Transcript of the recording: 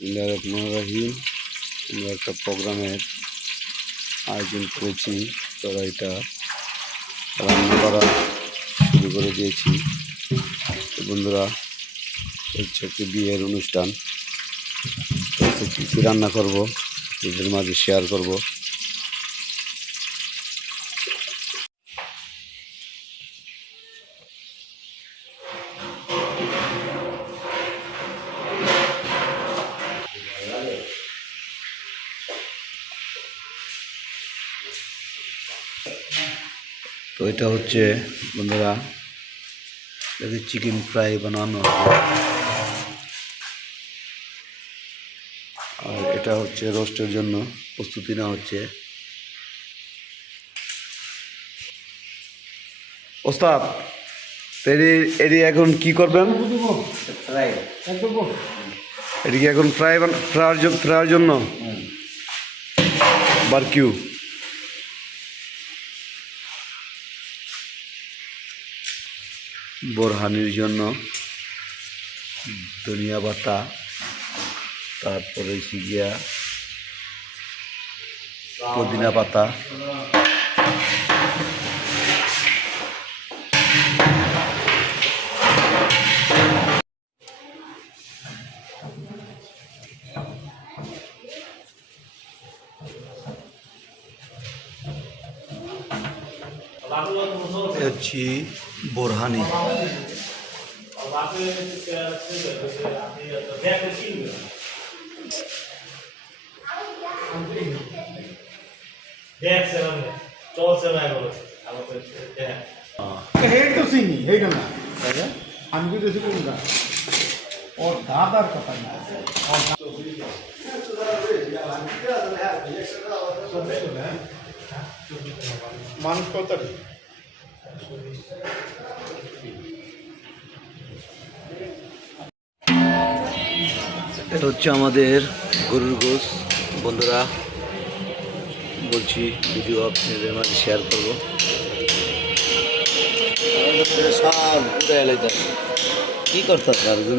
বিসমিল্লাহির রহমানির রহিম। আমরা একটা প্রোগ্রামের আয়োজন করেছি, তোরা এটা রান্না করা শুরু করে দিয়েছি। তো বন্ধুরা, হচ্ছে একটি বিয়ের অনুষ্ঠান, হচ্ছে কী কী রান্না করবো এদের মাঝে শেয়ার করব। তো এটা হচ্ছে বন্ধুরা, যদি চিকেন ফ্রাই বানানো হবে, আর এটা হচ্ছে রোস্টের জন্য প্রস্তুতি নেওয়া হচ্ছে। ওস্তাদ, এটি এখন কি করবেন? এটি কি এখন ফ্রাইয়ের জন্য বারকিউ। বোরহানির জন্য ধনিয়া পাতা, তারপরে গিয়া পুদিনা পাতা, হচ্ছে বোরহানি। আমি বুঝেছি কোনটা ওর দাদার কথা না। মানুষ কত এটা হচ্ছে আমাদের গরুর গোশ। বন্ধুরা বলছি, ভিডিও আপনাদের মাঝে শেয়ার করবো। কি করতে পারবে